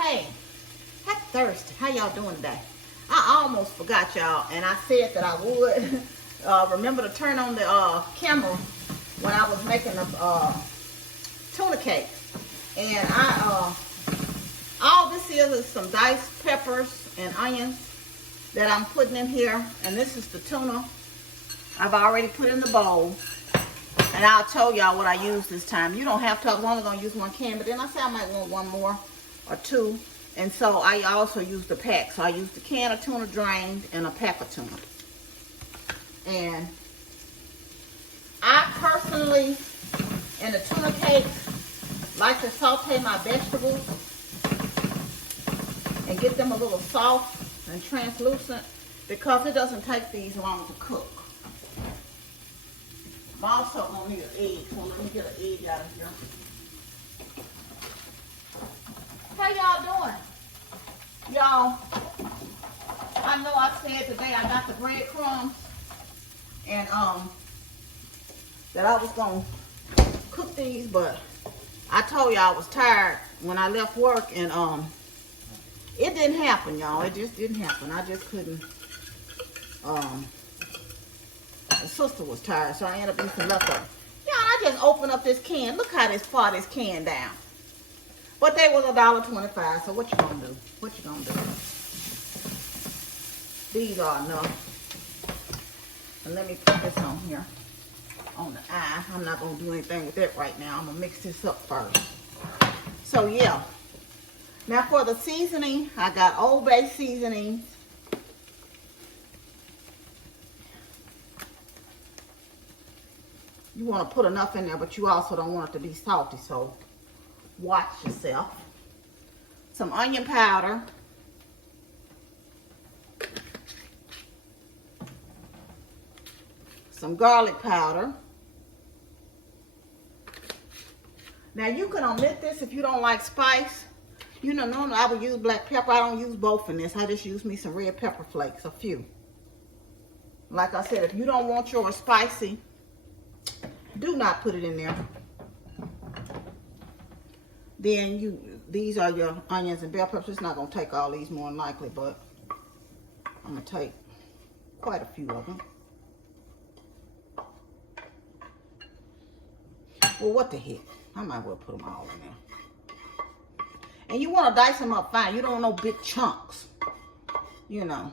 hey, happy Thursday. How y'all doing today? I almost forgot y'all, and I said that I would remember to turn on the camera when I was making the tuna cake. And all this is some diced peppers and onions that I'm putting in here. And this is the tuna I've already put in the bowl. And I'll tell y'all what I use this time. You don't have to. I was only going to use one can, but then I said I might want one more or two. And so I also used the pack. So I used the can of tuna drained and a pack of tuna. And I personally, in the tuna cake, like to saute my vegetables and get them a little soft and translucent because it doesn't take these long to cook. I'm also going to need an egg, so let me get an egg out of here. How y'all doing? Y'all, I know I said today I got the breadcrumbs and that I was going to cook these, but I told y'all I was tired when I left work, and it didn't happen, y'all. It just didn't happen. I just couldn't. The sister was tired, so I ended up eating leftovers. Y'all, I just opened up this can. Look how far this can down. But they was $1.25, so what you gonna do? What you gonna do? These are enough. And let me put this on here, on the eye. I'm not gonna do anything with it right now. I'm gonna mix this up first. So yeah. Now for the seasoning, I got Old Bay seasoning. You want to put enough in there, but you also don't want it to be salty, so watch yourself. Some onion powder. Some garlic powder. Now you can omit this if you don't like spice. You know, normally I would use black pepper. I don't use both in this. I just use me some red pepper flakes, a few. Like I said, if you don't want yours spicy, do not put it in there. Then these are your onions and bell peppers. It's not going to take all these more than likely, but I'm going to take quite a few of them. Well, what the heck? I might well put them all in there. And you want to dice them up fine. You don't want no big chunks. You know.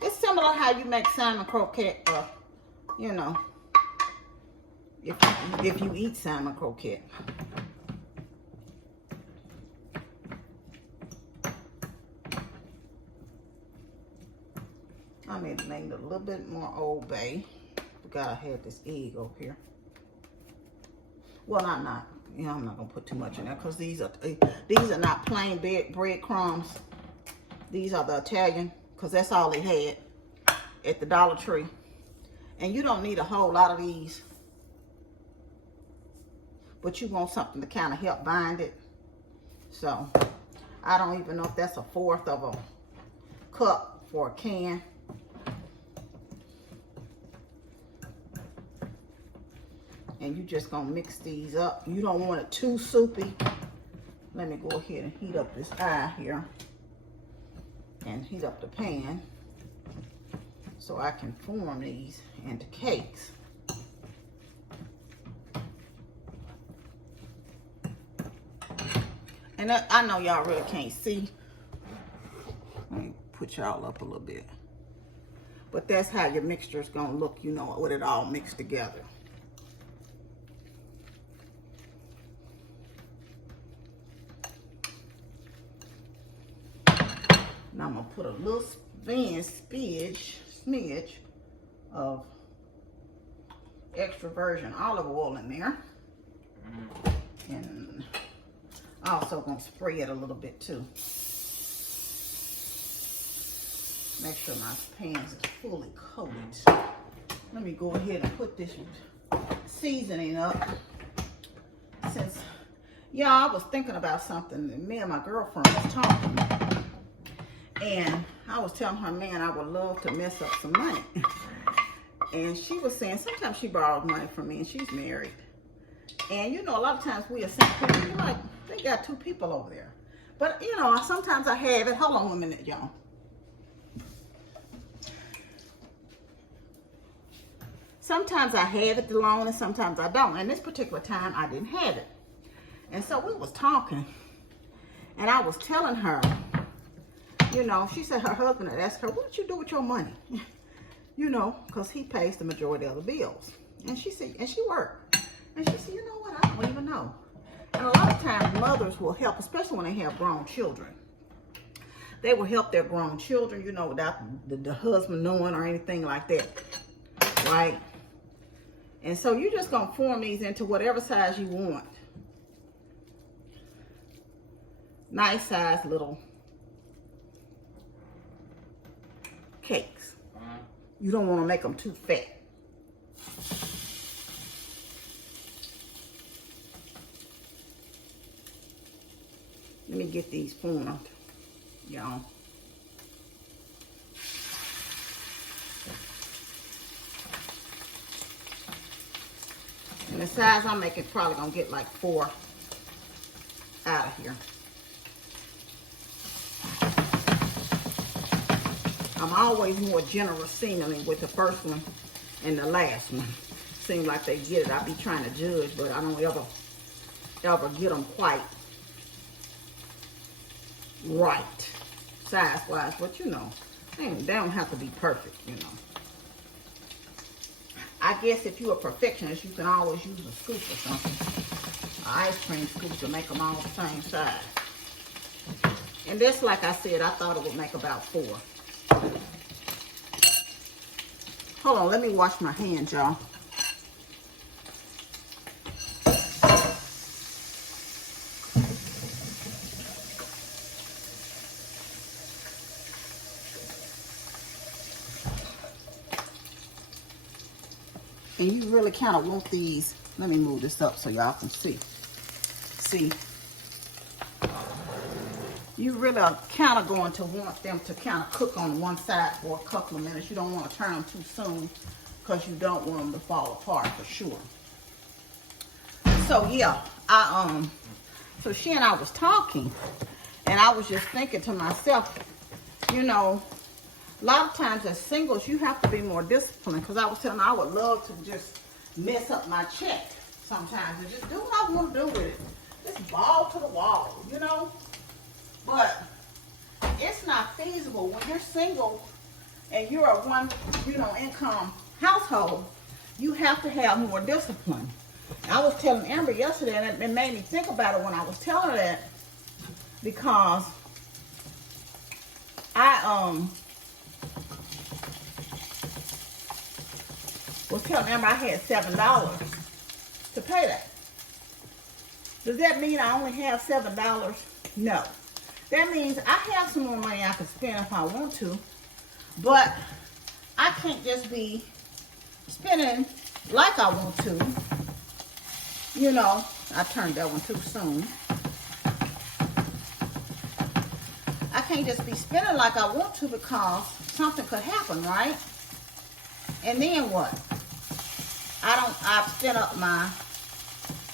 It's similar how you make salmon croquette, you know. If you eat salmon croquette. I need to make a little bit more Old Bay. Forgot I had this egg over here. Well, not. You know, I'm not gonna put too much in there because these are not plain breadcrumbs. These are the Italian, because that's all they had at the Dollar Tree. And you don't need a whole lot of these. But you want something to kind of help bind it. So, I don't even know if that's 1/4 of a cup for a can. And you just gonna mix these up. You don't want it too soupy. Let me go ahead and heat up this eye here. And heat up the pan. So I can form these into cakes. And I know y'all really can't see. Let me put y'all up a little bit. But that's how your mixture is going to look, you know, with it all mixed together. Now I'm going to put a little smidge of extra virgin olive oil in there. And also gonna spray it a little bit too. Make sure my pan is fully coated. Let me go ahead and put this seasoning up. Since y'all, I was thinking about something that me and my girlfriend was talking, and I was telling her, man, I would love to mess up some money. And she was saying sometimes she borrows money from me, and she's married. And you know, a lot of times we are saying, like, they got 2 people over there. But, you know, sometimes I have it. Hold on a minute, y'all. Sometimes I have it the loan and sometimes I don't. And this particular time, I didn't have it. And so we was talking. And I was telling her, you know, she said her husband had asked her, what did you do with your money? You know, because he pays the majority of the bills. And she said, and she worked. And she said, you know what, I don't even know. And a lot of times mothers will help, especially when they have grown children. They will help their grown children, you know, without the husband knowing or anything like that. Right? And so you're just going to form these into whatever size you want. Nice size little cakes. You don't want to make them too fat. Let me get these formed, y'all. And the size I'm making probably gonna get like 4 out of here. I'm always more generous seemingly with the first one and the last one. Seems like they get it. I be trying to judge, but I don't ever get them quite right size-wise. But you know, they don't have to be perfect, you know. I guess if you're a perfectionist, you can always use a scoop or something. An ice cream scoop to make them all the same size. And this, like I said, I thought it would make about 4. Hold on, let me wash my hands, y'all. And you really kind of want these. Let me move this up so y'all can see. See, you really are kind of going to want them to kind of cook on one side for a couple of minutes. You don't want to turn them too soon because you don't want them to fall apart for sure. So yeah, so she and I was talking, and I was just thinking to myself, you know, a lot of times as singles, you have to be more disciplined. Because I was telling her I would love to just mess up my check sometimes and just do what I want to do with it. Just ball to the wall, you know. But it's not feasible when you're single and you're a one, you know, income household. You have to have more discipline. I was telling Amber yesterday, and it made me think about it when I was telling her that, because I was telling Amber I had $7 to pay that. Does that mean I only have $7? No. That means I have some more money I can spend if I want to, but I can't just be spending like I want to. You know, I turned that one too soon. I can't just be spending like I want to because something could happen, right? And then what? I've spent up my,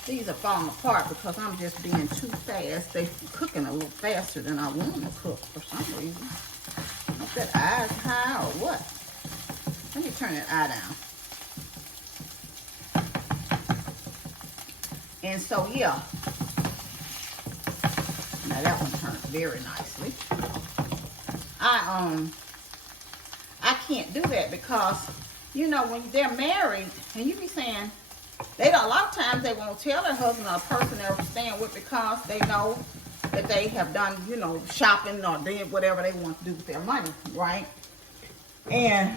these are falling apart because I'm just being too fast. They're cooking a little faster than I want them to cook for some reason. Is that eye's high or what? Let me turn that eye down. And so, yeah. Now that one turned very nicely. I can't do that because, you know, when they're married, and you be saying, a lot of times they won't tell their husband or person they're staying with because they know that they have done, you know, shopping or did whatever they want to do with their money, right? And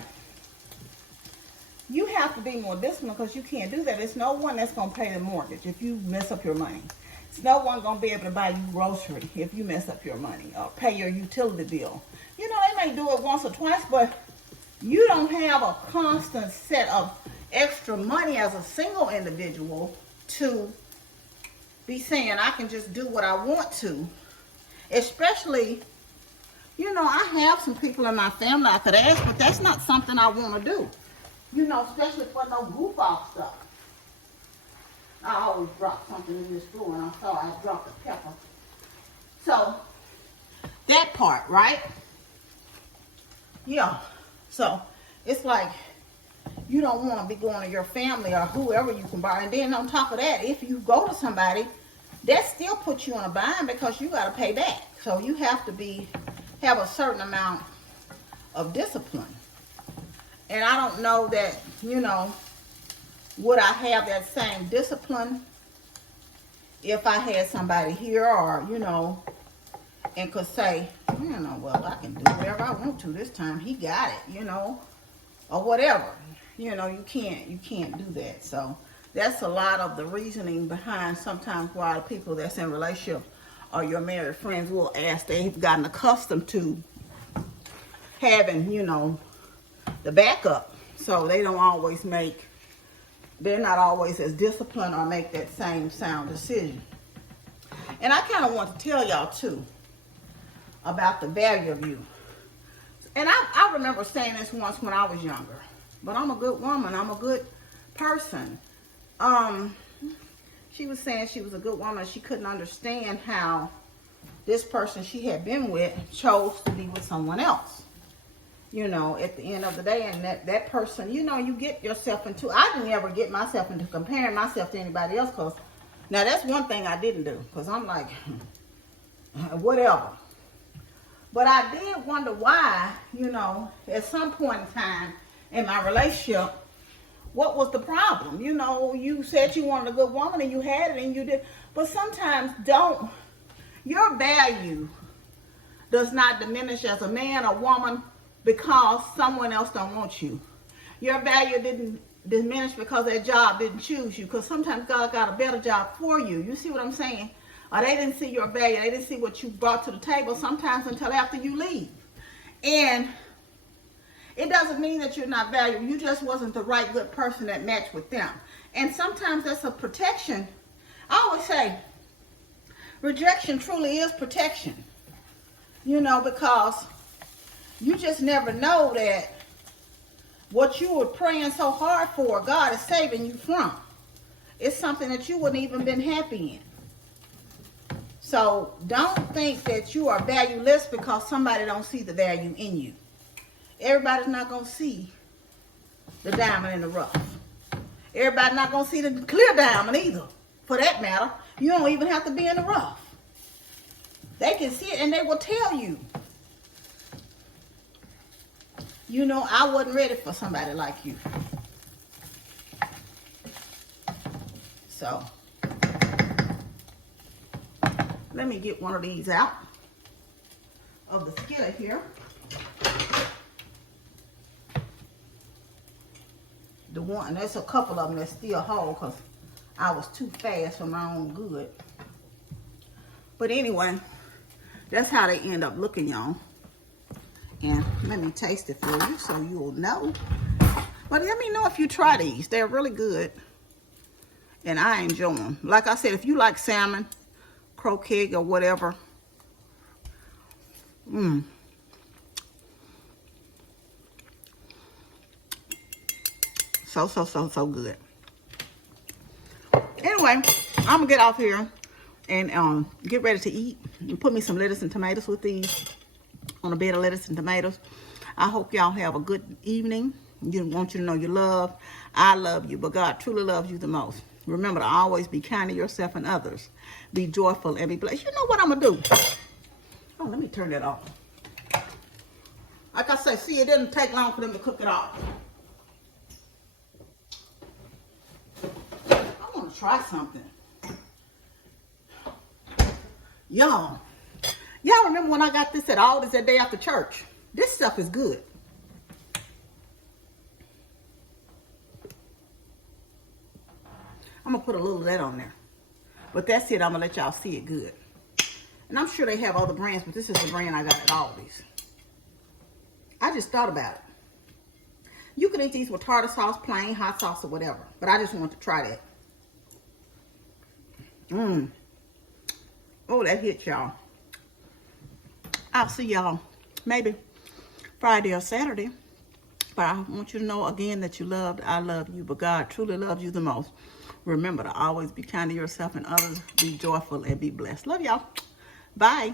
you have to be more disciplined because you can't do that. It's no one that's going to pay the mortgage if you mess up your money. It's no one going to be able to buy you grocery if you mess up your money or pay your utility bill. You know, they may do it once or twice, but you don't have a constant set of extra money as a single individual to be saying I can just do what I want to. Especially, you know, I have some people in my family I could ask, but that's not something I want to do. You know, especially for no goof off stuff. I always drop something in this floor, and I thought I dropped a pepper. So, That part, right? Yeah. So it's like you don't want to be going to your family or whoever you can borrow. And then on top of that, if you go to somebody, that still puts you in a bind because you got to pay back. So you have to have a certain amount of discipline. And I don't know that, would I have that same discipline if I had somebody here or, and could say, well, I can do whatever I want to this time. He got it, or whatever. You can't do that. So that's a lot of the reasoning behind sometimes why the people that's in relationship or your married friends will ask. They've gotten accustomed to having, the backup. So they don't always they're not always as disciplined or make that same sound decision. And I kind of want to tell y'all too about the value of you. And I remember saying this once when I was younger. But I'm a good woman. I'm a good person. She was saying she was a good woman. She couldn't understand how this person she had been with chose to be with someone else. At the end of the day, and that person, you get yourself into, I didn't ever get myself into comparing myself to anybody else, because now that's one thing I didn't do, because I'm like, whatever. But I did wonder why, at some point in time in my relationship, what was the problem? You said you wanted a good woman and you had it and you did, but sometimes your value does not diminish as a man or woman because someone else don't want you. Your value didn't diminish because that job didn't choose you, because sometimes God got a better job for you. You see what I'm saying? Or they didn't see your value. They didn't see what you brought to the table sometimes until after you leave. And it doesn't mean that you're not valuable. You just wasn't the right good person that matched with them. And sometimes that's a protection. I always say, rejection truly is protection. Because you just never know that what you were praying so hard for, God is saving you from. It's something that you wouldn't even been happy in. So don't think that you are valueless because somebody don't see the value in you. Everybody's not going to see the diamond in the rough. Everybody's not going to see the clear diamond either, for that matter. You don't even have to be in the rough. They can see it and they will tell you. I wasn't ready for somebody like you. So, let me get one of these out of the skillet here. The one, there's a couple of them that still hold because I was too fast for my own good. But anyway, that's how they end up looking, y'all. And let me taste it for you so you'll know. But let me know if you try these. They're really good. And I enjoy them. Like I said, if you like salmon, croquette, or whatever. So good. Anyway, I'm going to get off here and get ready to eat. And put me some lettuce and tomatoes with these. On a bed of lettuce and tomatoes. I hope y'all have a good evening. I want you to know you love. I love you, but God truly loves you the most. Remember to always be kind to yourself and others. Be joyful and be blessed. You know what I'm going to do? Oh, let me turn that off. Like I say, see, it didn't take long for them to cook it off. I want to try something. Y'all remember when I got this at Aldi's that day after church? This stuff is good. I'm going to put a little of that on there. But that's it. I'm going to let y'all see it good. And I'm sure they have other brands, but this is the brand I got at Aldi's. I just thought about it. You can eat these with tartar sauce, plain, hot sauce, or whatever. But I just wanted to try that. Oh, that hit, y'all. I'll see y'all maybe Friday or Saturday. But I want you to know again that you loved. I love you, but God truly loves you the most. Remember to always be kind to yourself and others. Be joyful and be blessed. Love y'all. Bye.